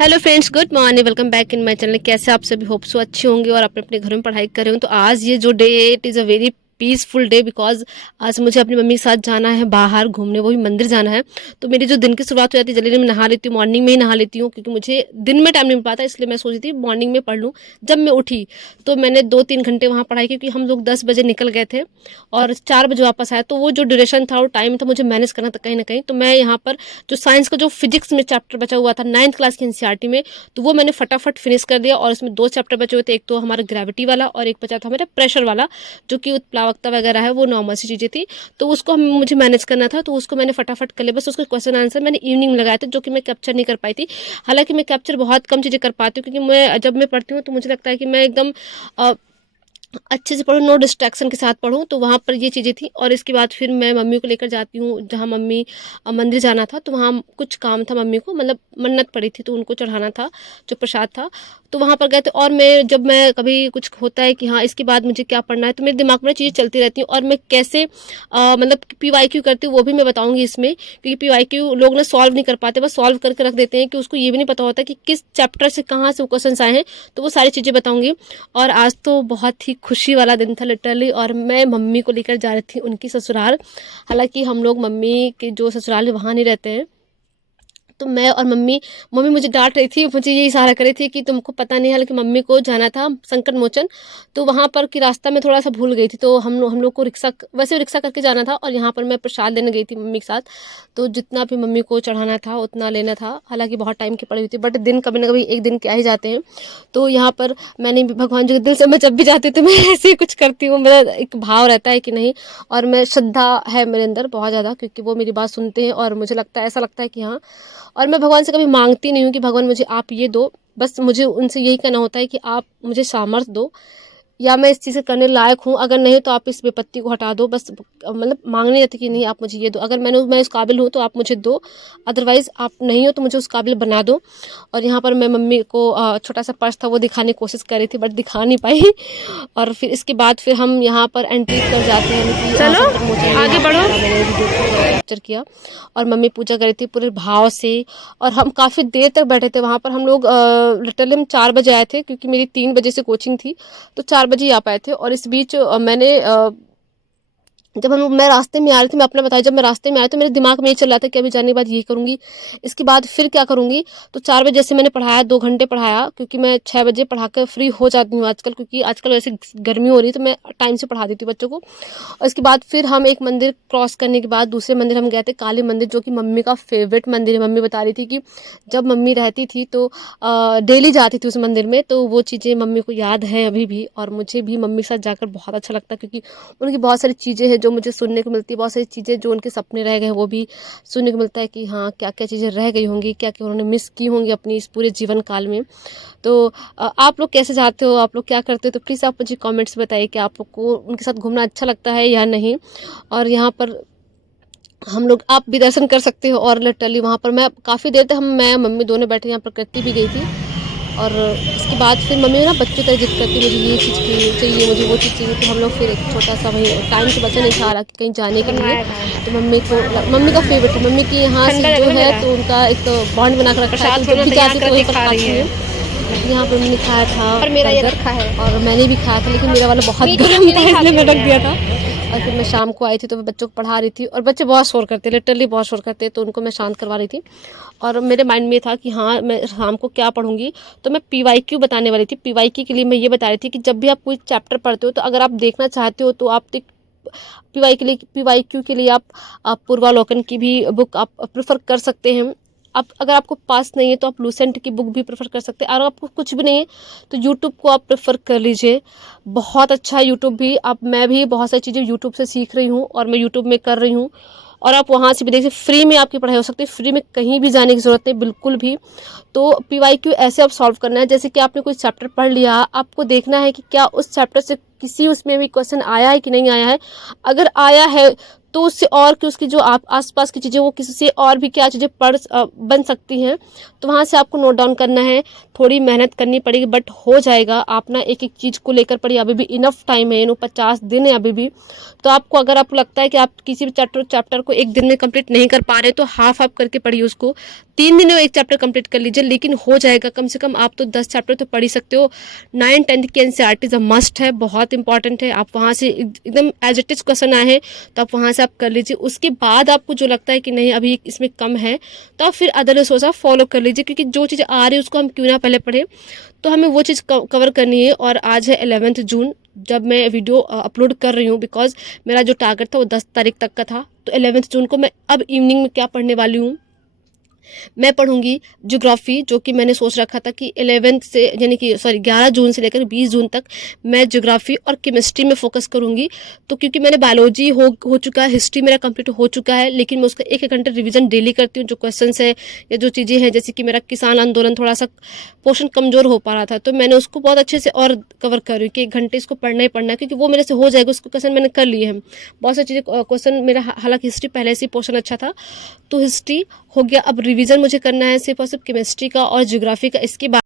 Hello friends, good morning. Welcome back in my channel. कैसे आप सभी? होप सो अच्छे होंगे और अपने अपने घरों में पढ़ाई कर रहे हो। तो आज ये जो डे है, it is a very peaceful day because आज मुझे अपनी मम्मी के साथ जाना है बाहर घूमने, वो भी मंदिर जाना है। तो मेरी जो दिन की शुरुआत हो जाती है जल्दी मैं नहा लेती हूँ, मॉर्निंग में ही नहा लेती हूँ क्योंकि मुझे दिन में टाइम नहीं मिल पाता, इसलिए मैं सोची थी मॉर्निंग में पढ़ लूँ। जब मैं उठी तो मैंने 2-3 घंटे वहाँ पढ़ाई क्योंकि हम लोग 10 बजे निकल गए थे और 4 बजे वापस आए। तो वो जो ड्यूरेशन था, वो टाइम था, मुझे मैनेज करना था कहीं ना कहीं। तो मैं यहाँ पर जो साइंस का जो फिजिक्स में चैप्टर बचा हुआ था 9th क्लास की एनसीईआरटी में, तो वो मैंने फटाफट फिनिश कर दिया। और उसमें 2 चैप्टर बचे हुए थे, एक तो हमारा ग्रेविटी वाला और एक बचा था हमारा प्रेशर वाला, जो कि उत्प्लावकता वगैरह है, वो नॉर्मल सी चीज़ें थी। तो उसको मुझे मैनेज करना था, तो उसको मैंने फटाफट कर लिया। बस उसके क्वेश्चन आंसर मैंने इवनिंग में लगाए थे, जो कि मैं कैप्चर नहीं कर पाई थी। हालांकि मैं कैप्चर बहुत कम चीज़ें कर पाती हूँ क्योंकि मैं जब मैं पढ़ती हूँ तो मुझे लगता है कि मैं एकदम अच्छे से पढूँ, नो डिस्ट्रैक्शन के साथ पढूँ। तो वहाँ पर ये चीज़ें थी। और इसके बाद फिर मैं मम्मी को लेकर जाती हूँ जहाँ मम्मी मंदिर जाना था, तो वहाँ कुछ काम था मम्मी को, मतलब मन्नत पड़ी थी तो उनको चढ़ाना था जो प्रसाद था, तो वहाँ पर गए थे। और मैं कभी कुछ होता है कि हाँ इसके बाद मुझे क्या पढ़ना है, तो मेरे दिमाग में चीज़ें चलती रहती हैं। और मैं कैसे मतलब PYQ करती हूँ वो भी मैं बताऊँगी इसमें, क्योंकि PYQ लोग ना सॉल्व नहीं कर पाते, बस सॉल्व करके रख देते हैं कि उसको ये भी नहीं पता होता कि किस चैप्टर से कहाँ से वो क्वेश्चन आए हैं। तो वो सारी चीज़ें बताऊँगी। और आज तो बहुत ही खुशी वाला दिन था लिटरली। और मैं मम्मी को लेकर जा रही थी उनकी ससुराल। हालांकि हम लोग मम्मी के जो ससुराल है वहाँ नहीं रहते हैं। तो मैं और मम्मी मम्मी मुझे डांट रही थी, मुझे ये इशारा कर रही थी कि तुमको पता नहीं है, हालांकि मम्मी को जाना था संकट मोचन। तो वहाँ पर कि रास्ता में थोड़ा सा भूल गई थी, तो हम लोग को वैसे रिक्शा करके जाना था। और यहाँ पर मैं प्रसाद लेने गई थी मम्मी के साथ, तो जितना भी मम्मी को चढ़ाना था उतना लेना था। हालांकि बहुत टाइम की पड़ी हुई थी, बट दिन कभी ना कभी एक दिन के आ ही जाते हैं। तो यहाँ पर मैंने भी भगवान जी के दिल से, मैं जब भी जाती हूँ तो मैं ऐसे ही कुछ करती हूँ, मेरा एक भाव रहता है कि नहीं। और मैं श्रद्धा है मेरे अंदर बहुत ज़्यादा, क्योंकि वो मेरी बात सुनते हैं और मुझे लगता है, ऐसा लगता है कि हाँ। और मैं भगवान से कभी मांगती नहीं हूँ कि भगवान मुझे आप ये दो, बस मुझे उनसे यही कहना होता है कि आप मुझे सामर्थ्य दो, या मैं इस चीज़ से करने लायक हूँ, अगर नहीं तो आप इस विपत्ति को हटा दो। बस मतलब मांगने जाती कि नहीं आप मुझे ये दो, अगर मैं उस काबिल हूँ तो आप मुझे दो, अदरवाइज़ आप नहीं हो तो मुझे उस काबिल बना दो। और यहाँ पर मैं मम्मी को छोटा सा पर्स था वो दिखाने की कोशिश कर रही थी, बट दिखा नहीं पाई। और फिर इसके बाद फिर हम यहाँ पर एंट्री कर जाते हैं, यानी कि चलो संकट मोचन में। आगे यहाँ बढ़ो। पर मैंने वीडियो को कैप्चर किया और मम्मी पूजा कर रही थी पूरे भाव से। और हम काफ़ी देर तक बैठे थे वहाँ पर। हम लोग लिटरली हम 4 बजे आए थे क्योंकि मेरी 3 बजे से कोचिंग थी, तो 4 बजे ही आ पाए थे। और इस बीच मैं रास्ते में आ रही थी, मैं अपना बताया, जब मैं रास्ते में आई तो मेरे दिमाग में ये चल रहा था कि अभी जाने के बाद ये करूँगी, इसके बाद फिर क्या करूँगी। तो 4 बजे जैसे मैंने पढ़ाया, 2 घंटे पढ़ाया, क्योंकि मैं 6 बजे पढ़ा कर फ्री हो जाती हूँ आजकल, क्योंकि आजकल वैसे गर्मी हो रही है तो मैं टाइम से पढ़ा देती हूँ बच्चों को। और इसके बाद फिर हम एक मंदिर क्रॉस करने के बाद दूसरे मंदिर हम गए थे, काली मंदिर, जो कि मम्मी का फेवरेट मंदिर है। मम्मी बता रही थी कि जब मम्मी रहती थी तो डेली जाती थी उस मंदिर में, तो वो चीज़ें मम्मी को याद हैं अभी भी। और मुझे भी मम्मी के साथ जाकर बहुत अच्छा लगता है, क्योंकि उनकी बहुत सारी चीज़ें हैं जो मुझे सुनने को मिलती है, बहुत सारी चीज़ें जो उनके सपने रह गए हैं वो भी सुनने को मिलता है कि हाँ क्या क्या चीज़ें रह गई होंगी, क्या क्या उन्होंने मिस की होंगी अपनी इस पूरे जीवन काल में। तो आप लोग कैसे जाते हो, आप लोग क्या करते हो, तो प्लीज़ आप मुझे कमेंट्स बताइए कि आप लोग को उनके साथ घूमना अच्छा लगता है या नहीं। और यहाँ पर हम लोग आप भी दर्शन कर सकते हो। और लिटरली वहाँ पर मैं काफ़ी देर तक मैं मम्मी दोनों बैठे, यहाँ प्रकृति भी गई थी। और इसके बाद फिर मम्मी ना बच्चों तरह जिद करती, मुझे ये चीज़ चाहिए, मुझे वो चीज़ चाहिए। तो हम लोग फिर एक छोटा सा वहीं, टाइम तो बचा नहीं था हालांकि कहीं जाने के लिए। बनवाया था। तो मम्मी का फेवरेट है, मम्मी की यहाँ से ठंडा जो जगह है मेरा तो उनका एक बॉन्ड बना कर रखा है, तो प्रसाद जब थोड़ा भी तैयार जाती तो वहीं करके पर खा रही खाती हूँ। हैं। यहाँ पर मैंने खाया था और मेरा ये बर्गर, रखा है। और मैंने भी खाया था, लेकिन मेरा वाला बहुत मीठी गर्म सब्जी था नहीं इसलिए खाती मैं हूँ रख दिया था। मैं। और फिर मैं शाम को आई थी तो मैं बच्चों को पढ़ा रही थी, और बच्चे बहुत शोर करते, लिटरली बहुत शोर करते, तो उनको मैं शांत करवा रही थी। और मेरे माइंड में था कि हाँ मैं शाम को क्या पढ़ूंगी। तो मैं PYQ बताने वाली थी। PYQ के लिए मैं ये बता रही थी कि जब भी आप कोई चैप्टर पढ़ते हो, तो अगर आप देखना चाहते हो तो आप PYQ के लिए आप पूर्वालोकन की भी बुक आप प्रेफर कर सकते हैं। आप अगर आपको पास नहीं है तो आप लूसेंट की बुक भी प्रेफर कर सकते हैं। और आपको कुछ भी नहीं है तो यूट्यूब को आप प्रेफर कर लीजिए, बहुत अच्छा है यूट्यूब भी। आप मैं भी बहुत सारी चीज़ें यूट्यूब से सीख रही हूँ और मैं यूट्यूब में कर रही हूँ। और आप वहाँ से भी देखिए, फ्री में आपकी पढ़ाई हो सकती है, फ्री में कहीं भी जाने की ज़रूरत नहीं बिल्कुल भी। तो PYQ ऐसे आप सॉल्व करना है, जैसे कि आपने कोई चैप्टर पढ़ लिया, आपको देखना है कि क्या उस चैप्टर से किसी उसमें भी क्वेश्चन आया है कि नहीं आया है। अगर आया है तो उससे और कि उसकी जो आप आसपास की चीज़ें, वो किसी से और भी क्या चीज़ें बन सकती हैं, तो वहाँ से आपको नोट डाउन करना है। थोड़ी मेहनत करनी पड़ेगी बट हो जाएगा। आप ना एक एक चीज़ को लेकर पढ़िए, अभी भी इनफ टाइम है, 50 दिन है अभी भी। तो आपको, अगर आपको लगता है कि आप किसी भी चैप्टर को एक दिन में कंप्लीट नहीं कर पा रहे, तो हाफ करके पढ़िए उसको, 3 दिन में एक चैप्टर कंप्लीट कर लीजिए, लेकिन हो जाएगा। कम से कम आप तो 10 चैप्टर तो पढ़ ही सकते हो। 9-10 की एनसीईआरटी मस्ट है, बहुत इंपॉर्टेंट है। आप वहाँ से एकदम एज इट इज क्वेश्चन आए हैं तो आप वहाँ से आप कर लीजिए। उसके बाद आपको जो लगता है कि नहीं अभी इसमें कम है, तो आप फिर अदर रिसोर्स आप फॉलो कर लीजिए, क्योंकि जो चीज़ आ रही है उसको हम क्यों ना पहले पढ़ें। तो हमें वो चीज़ कवर करनी है। और आज है 11 जून जब मैं वीडियो अपलोड कर रही हूँ, बिकॉज मेरा जो टारगेट था वो 10 तारीख तक का था। तो 11 जून को मैं अब इवनिंग में क्या पढ़ने वाली हूँ, मैं पढ़ूंगी ज्योग्राफी, जो कि मैंने सोच रखा था कि 11 से यानी कि 11 जून से लेकर 20 जून तक मैं ज्योग्राफी और केमिस्ट्री में फोकस करूंगी। तो क्योंकि मैंने बायोलॉजी हो चुका है, हिस्ट्री मेरा कंप्लीट हो चुका है, लेकिन मैं उसका 1 घंटे रिवीजन डेली करती हूँ। जो क्वेश्चन है या जो चीज़ें हैं, जैसे कि मेरा किसान आंदोलन थोड़ा सा पोर्शन कमज़ोर हो पा रहा था, तो मैंने उसको बहुत अच्छे से और कवर कर रही हूँ कि 1 घंटे इसको पढ़ना ही पढ़ना है, क्योंकि वो मेरे से हो जाएगा। उसको क्वेश्चन मैंने कर लिए हैं बहुत सारी चीज़ें। क्वेश्चन मेरा हालांकि हिस्ट्री पहले से पोर्शन अच्छा था, तो हिस्ट्री हो गया। अब रिवीजन मुझे करना है सिर्फ और सिर्फ केमिस्ट्री का और ज्योग्राफी का। इसके बाद